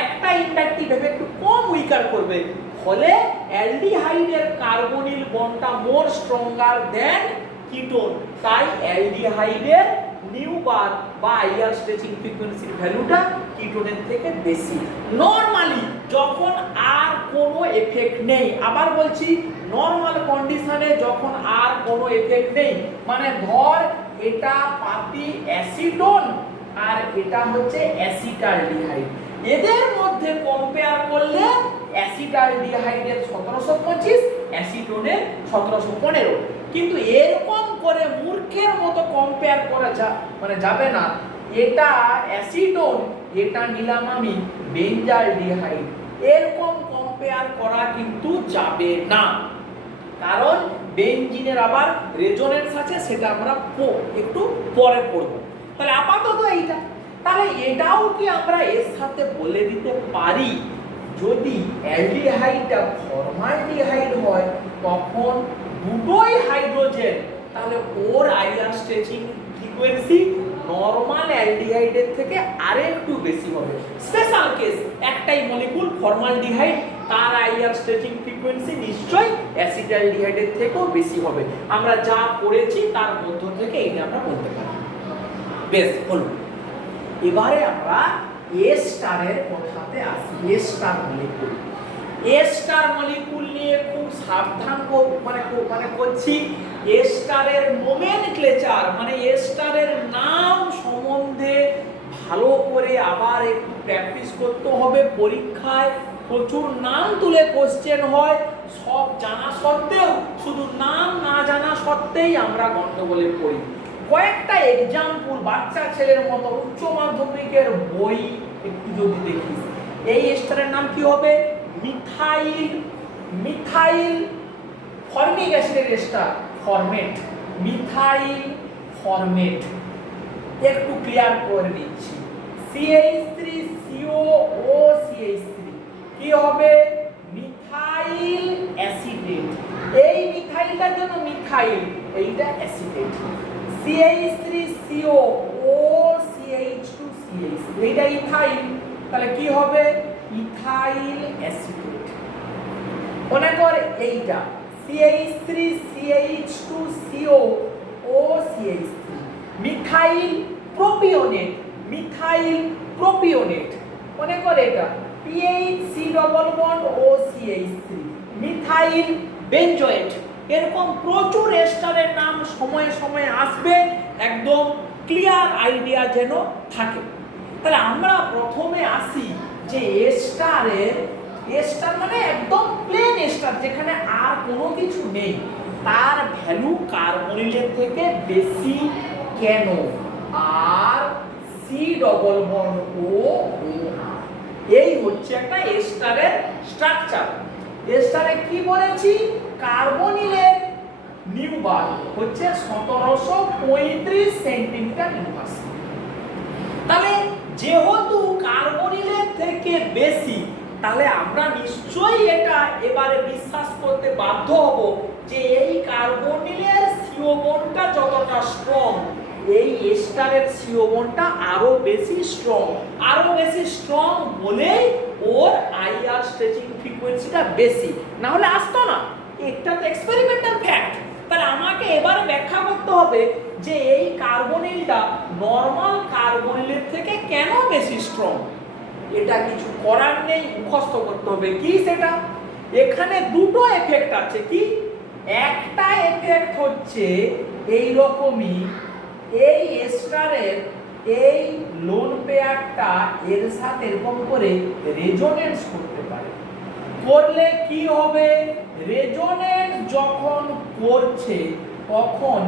একটা ইন্ডাকটিভ এফেক্ট একটু কম উইকার করবে। ফলে অ্যালডিহাইডের কার্বনিল বন্ডটা মোর স্ট্রঙ্গার দেন কিটোন, তাই অ্যালডিহাইডের নিউ বার বা আইআর স্ট্রেচিং ফ্রিকোয়েন্সির ভ্যালুটা কিটোনের থেকে বেশি। নরমালি যখন আর কোনো এফেক্ট নেই, আবার বলছি নরমাল কন্ডিশনে যখন আর কোনো এফেক্ট নেই, মানে ধর এটা পাতি অ্যাসিটোন আর এটা হচ্ছে অ্যাসিটালডিহাইড, এদের মধ্যে কম্পেয়ার করলে অ্যাসিটালডিহাইডের 1725, অ্যাসিটোনের 1715। কিন্তু এরকম করে মূর্খের মতো কম্পেয়ার করা মানে যাবে না। এটা অ্যাসিটোন, এটা নিলাম আমি বেঞ্জালডিহাইড, এরকম কম্পেয়ার করা কিন্তু যাবে না, কারণ বেঞ্জিনের আবার রেজোনেন্স আছে, সেটা আমরা একটু পরে পড়ব। তাহলে আপাতত এইটা, তাহলে এটাও কি আমরা এর সাথে বলে দিতে পারি, যদি অ্যালডিহাইডটা ফর্মালডিহাইড হয় তখন দুটোই হাইড্রোজেন, তাহলে ওর আইআর স্ট্রেচিং ফ্রিকোয়েন্সি নরমাল অ্যালডিহাইডের থেকে আরেকটু বেশি হবে। স্পেশাল কেস, একটাই মলিকুল ফর্মালডিহাইড, তার আইআর স্ট্রেচিং ফ্রিকোয়েন্সি নিশ্চয়ই অ্যাসিটালডিহাইডের থেকেও বেশি হবে। আমরা যা পড়েছি তার মধ্য থেকে এইটা আমরা বলতে পারি। বেশ হলো। এবারে আমরা এ স্টারের কথাতে আসি। এ স্টার মলিকুল, এ স্টার মলিকুল নিয়ে খুব সাবধান করছি। এ স্টারের নোমেনক্লেচার মানে এ স্টারের নাম সম্বন্ধে ভালো করে আবার একটু প্র্যাকটিস করতে হবে। পরীক্ষায় প্রচুর নাম তুলে কোশ্চেন হয়, সব জানা সত্ত্বেও, শুধু নাম না জানা সত্ত্বেই আমরা গন্ডগোলে পড়ি। কয়েকটা এক্সাম্পল বাচ্চা ছেলের মতো উচ্চ মাধ্যমিকের বই একটু যদি দেখিস, এই স্টারের নাম কি হবে? মিথাইল, মিথাইল ফর্মিক অ্যাসিডের স্টার, ফরমেট, মিথাইল ফরমেট। একটু ক্লিয়ার করে দিচ্ছি, CH3COO CH3 কি হবে? Methyl acetate. এই মিথাইলটার জন্য মিথাইল, এইটা অ্যাসিটেট। CH3COO CH2 CH3 এইটা ইথাইল, তাহলে কি হবে? Ethyl acetate. মনে কর এইটা CH3CH2COO CH3 methyl propionate, methyl propionate. মনে কর এটা PHC double bond OCH3 methyl benzoate. এরকম প্রচুর এস্টারের নাম সময়ে সময়ে আসবে, একদম ক্লিয়ার আইডিয়া যেন থাকে। তাহলে আমরা প্রথমে আসি যে এস্টারের, এস্টার মানে একদম প্লেন এস্টার যেখানে আর কোনো কিছু নেই, তার ভ্যালু কার্বনিলের থেকে বেশি কেন? আর সি ডবল বন্ড ও, এই হচ্ছে একটা এস্টারের স্ট্রাকচার। এস্টারে কি বলেছি? কার্বনিলের নিউবার হচ্ছে 1735 সেন্টিমিটার ইনভার্স। তাহলে যেহেতু কার্বনিলের থেকে বেশি, তাহলে আমরা নিশ্চয়ই এটা এবারে বিশ্বাস করতে বাধ্য হব যে এই কার্বনিলের সিও বন্ডটা যতটা স্ট্রং, এই এস্টারের সিও বন্ডটা আরো বেশি স্ট্রং। আরো বেশি স্ট্রং বলে ওর আইআর স্ট্রেচিং ফ্রিকোয়েন্সিটা বেশি, না হলে আসতো না। এটা তো এক্সপেরিমেন্টাল ফ্যাক্ট। তাহলে আমাকে এবারে ব্যাখ্যা করতে হবে যে এই কার্বনিলটা নরমাল কার্বনিলের থেকে কেন বেশি স্ট্রং। এটা কিছু করার নেই, মুখস্থ করতে হবে। কি সেটা? এখানে দুটো এফেক্ট আছে। কি? একটা এফেক্ট হচ্ছে এই রকমই, এই এস্টারের এই লোন পেয়ারটা এর সাথে এরকম করে রেজোনেন্স করতে পারে। করলে কি হবে? রেজোনেন্স যখন করছে তখন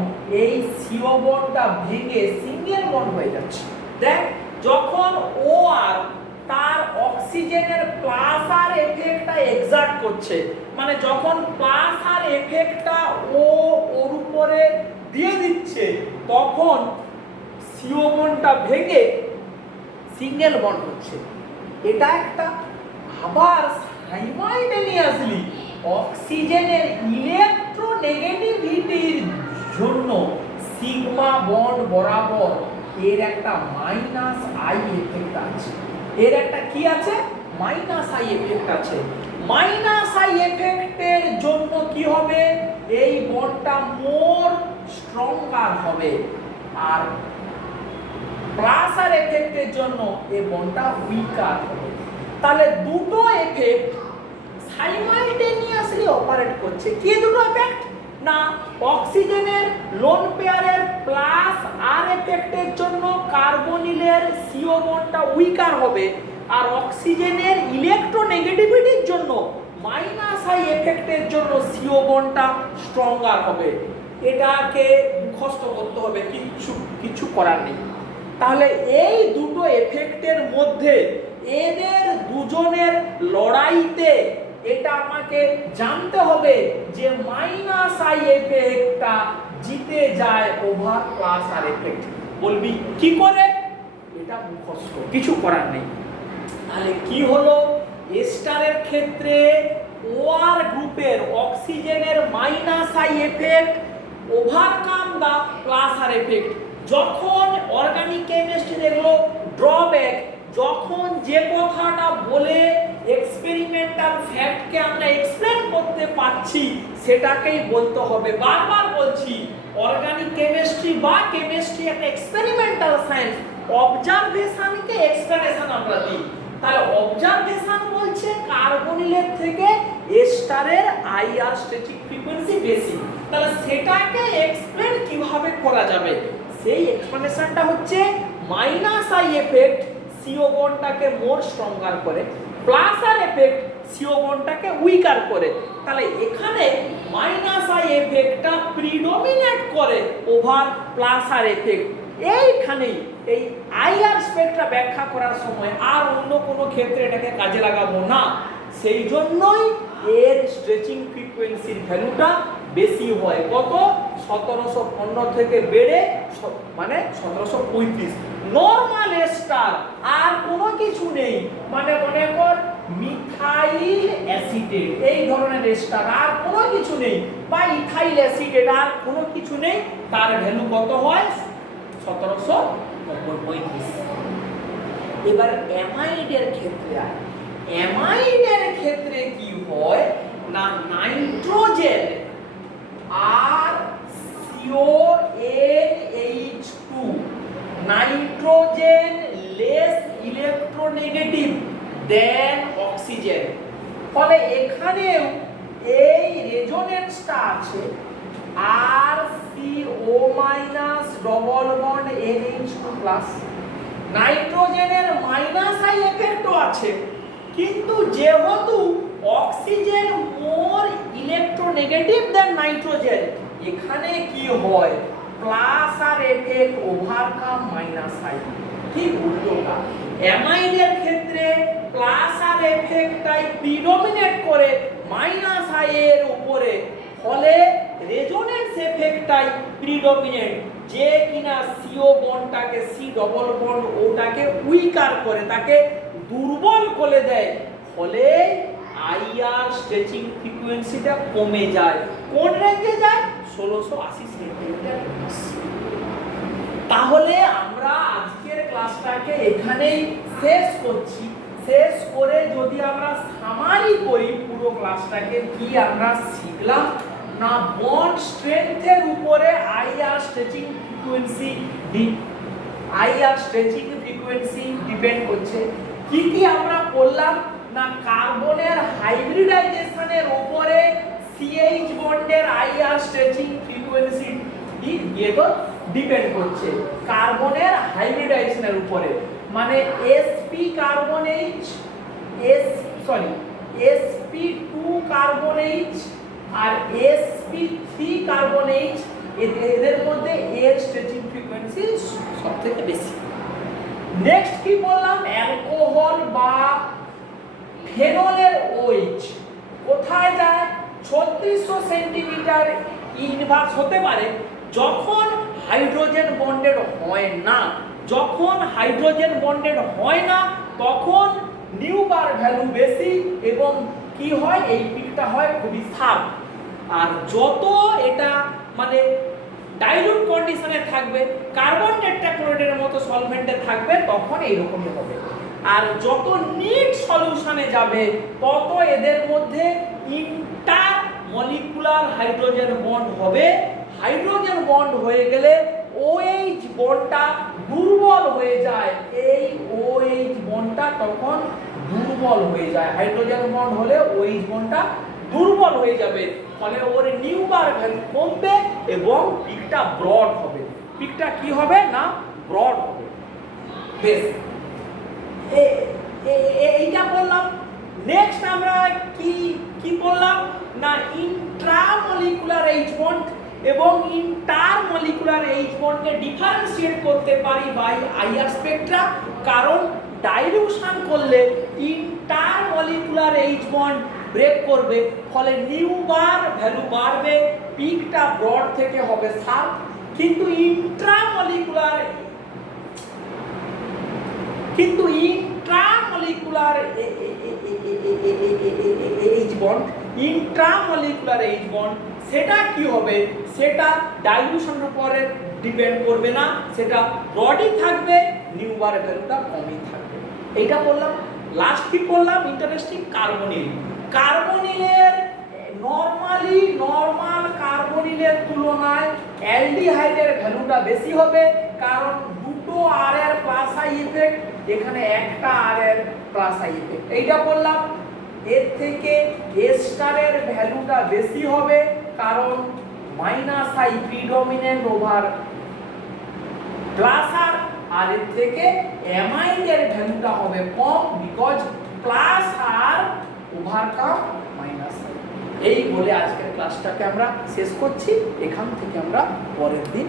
এই সিও বন্ডটা ভেঙে সিঙ্গেল বন্ড হয়ে যাচ্ছে। দেখ, যখন ও আর তার অক্সিজেনের প্লাস আর এফেক্টটা এক্সার্ট করছে, মানে যখন প্লাস আর এফেক্টটা ও ওর উপরে দিয়ে দিচ্ছে, তখন সিও বন্ডটা ভেঙে সিঙ্গেল বন্ড হচ্ছে। এটা একটা। আবার সাইমালটেনিয়াসলি অক্সিজেনের ইলেকট্রোনেগেটিভিটির জন্য সিগমা বন্ড বরাবর এর একটা মাইনাস আই এফেক্ট আছে। এর একটা কি আছে? মাইনাস আই এফেক্ট আছে। মাইনাস আই এফেক্টের জন্য কি হবে? এই বন্ডটা মোর স্ট্রঙ্গার হবে, আর প্লাস আর এফেক্টের জন্য এই বন্ডটা উইকার হবে। তাহলে দুটো এফেক্ট সাইমালটেনিয়াসলি অপারেট করছে। কি দুটো এফেক্ট? না, অক্সিজেনের লোন পেয়ারের প্লাস আর এফেক্টের জন্য কার্বনিলের সিও বন্ডটা উইকার হবে, আর অক্সিজেনের ইলেকট্রোনেগেটিভিটির জন্য মাইনাস আই এফেক্টের জন্য সিও বন্ডটা স্ট্রঙ্গার হবে। এটাকে মুখস্থ করতে হবে, কিছু করার নেই। তাহলে এই দুটো এফেক্টের মধ্যে এদের দুজনের লড়াইতে এটা আমাকে জানতে হবে যে মাইনাস আই এফেক্টটা জিতে যায় ওভার প্লাস আর এফেক্ট। বলবি কি করে? এটা মুখস্থ, কিছু করার নেই। তাহলে কি হলো? এস্টারের ক্ষেত্রে ওআর গ্রুপের অক্সিজেনের minus I effect overcome the plus R effect. যখন অর্গানিক কেমিস্ট্রি দেখলো ড্রব্যাক, যখন যে কথাটা বলে এক্সপেরিমেন্টাল ফ্যাক্টকে আমরা এক্সপ্লেন করতে পারছি সেটাকেই বলতে হবে। বারবার বলছি, অর্গানিক কেমিস্ট্রি বা কেমিস্ট্রি একটা এক্সপেরিমেন্টাল সায়েন্স। অবজারভেশনকে এক্সপ্লেনেশন আমরা দিই। তাহলে অবজারভেশন বলছে কার্বনিলের থেকে এস্টারের আইআর স্ট্রেচিং ফ্রিকোয়েন্সি বেশি। তাহলে সেটাকে এক্সপ্লেন কিভাবে করা যাবে, সেই এক্সপ্লেনেশনটা হচ্ছে মাইনাস আই এফেক্ট সিও বন্ডটাকে মোর স্ট্রঙ্গার করে, প্লাস আর এফেক্ট সিও বন্ডটাকে উইকার করে। তাহলে এখানে মাইনাস আই এফেক্টটা প্রিডমিনেট করে ওভার প্লাস আর এফেক্ট। এইখানেই এই আইআর স্পেক্ট্রা ব্যাখ্যা করার সময় আর অন্য কোনো ক্ষেত্রে এটাকে কাজে লাগাবো না, সেই জন্যই এর স্ট্রেচিং ফ্রিকোয়েন্সির ভ্যালুটা বেশি হয়। কত? 1715 থেকে বেড়ে মানে 1735। নরমাল এস্টার আর কোনো কিছু নেই, মানে মনে কর মিথাইল অ্যাসিটেট এই ধরনের এস্টার আর কোনো কিছু নেই, বা ইথাইল অ্যাসিটেট আর কোনো কিছু নেই, তার ভ্যালু কত হয়? 1735। এবার অ্যামাইডের ক্ষেত্রে অ্যামাইডের ক্ষেত্রে কি হয় না, নাইট্রোজেন আর CONH2, nitrogen less electronegative than oxygen. ফলে এখানেও এই রেজোনেন্সটা আছে, আর CO minus double bond NH2 plus. নাইট্রোজেনের মাইনাস আই এফেক্টও আছে, কিন্তু যেহেতু oxygen more electronegative than nitrogen, এখানে কি হয়? Plus R effect overcome minus I. কি উল্টোটা, অ্যামাইডের ক্ষেত্রে প্লাস আর এফেক্টটাই প্রিডমিনেট করে মাইনাস আই এর উপরে, ফলে রেজোনেন্স এফেক্টটাই প্রিডমিনেট, যে কিনা সিও বন্ডটাকে সি ডবল বন্ড ওটাকে উইকার করে, তাকে দুর্বল করে দেয়, ফলে আইআর স্ট্রেচিং ফ্রিকোয়েন্সিটা কমে যায়। কোন রেঞ্জে যায়? 1680 সেন্টিমিটার। তাহলে আমরা আজকের ক্লাসটাকে এখানেই শেষ করছি। শেষ করে যদি আমরা সামারি করি পুরো ক্লাসটাকে, কি আমরা শিখলাম না, বন্ড স্ট্রেংথের উপরে আইআর স্ট্রেচিং ফ্রিকোয়েন্সি ডিপেন্ড করছে। কি কি আমরা করলাম না, কার্বনের হাইব্রিডাইজেশনের উপরে সিএইচ বন্ডের আইআর স্ট্রেচিং ফ্রিকোয়েন্সি ডিপেন্ড করছে, কার্বনের হাইব্রিডাইজেশনের উপরে, মানে sp carbon H sp2 carbon H আর sp3 কার্বন H, এদের মধ্যে এর স্ট্রেচিং ফ্রিকোয়েন্সি সবথেকে বেশি। নেক্সট কি বললাম, অ্যালকোহল বা ফেনলের OH কোথায় যায়? 3600 সেন্টিমিটার ইনভার্স হতে পারে যখন হাইড্রোজেন বন্ডেড হয় না। যখন হাইড্রোজেন বন্ডেড হয় না তখন নিউবার ভ্যালু বেশি, এবং কি হয়, এই পিকটা হয় খুবই শার্প। আর যত এটা মানে ডাইলুট কন্ডিশনে থাকবে, কার্বন টেট্রাক্লোরাইডের মতো সলভেন্টে থাকবে, তখন এইরকমই হবে। আর যত নিট সলিউশনে যাবে তত এদের মধ্যে ইন্টার মলিকুলার হাইড্রোজেন বন্ড হবে। হাইড্রোজেন বন্ড হয়ে গেলে OH বন্ডটা দুর্বল হয়ে যায়, এই OH বন্ডটা তখন দুর্বল হয়ে যায়। হাইড্রোজেন বন্ড হলে OH বন্ডটা দুর্বল হয়ে যাবে, ফলে ওর নিউবার ভ্যালু কমবে এবং পিকটা ব্রড হবে। পিকটা কি হবে না, ব্রড হবে। বেশ, এইটা বললাম। নেক্সট আমরা কি বললাম না, ইন্ট্রামলিকুলার H বন্ড এবং ইন্টারমলিকুলার H বন্ডকে ডিফারেন্সিয়েট করতে পারি বাই আইআর স্পেকট্রা, কারণ ডাইলিউশন করলে ইন্টারমলিকুলার H বন্ড ব্রেক করবে, ফলে নিউবার ভ্যালু বাড়বে, পিকটা ব্রড থেকে হবে শার্প। কিন্তু ইন্ট্রামলিকুলার H বন্ড সেটা কি হবে, সেটা ডাইলিউশনের উপরে ডিপেন্ড করবে না, সেটা ব্রডই থাকবে, নিউবার ভ্যালুটা কমই থাকবে। এইটা বললাম। লাস্ট কি করলাম ইন্টারেস্টিং, কার্বনিলের নরমাল কার্বনিলের তুলনায় অ্যালডিহাইডের ভ্যালুটা বেশি হবে, কারণ দুটো দুটো আর এর প্লাস আই ইফেক্ট, এখানে একটা আর এর প্লাস আই ইফেক্ট। এইটা বললাম। এর থেকে এ স্টারের ভ্যালুটা বেশি হবে, কারণ minus I predominant over plus R, আর এর থেকে অ্যামাইন এর ভ্যালুটা হবে কম, because plus R overcome minus I. এই বলে আজকের ক্লাসটাকে আমরা শেষ করছি। এখান থেকে আমরা পরের দিন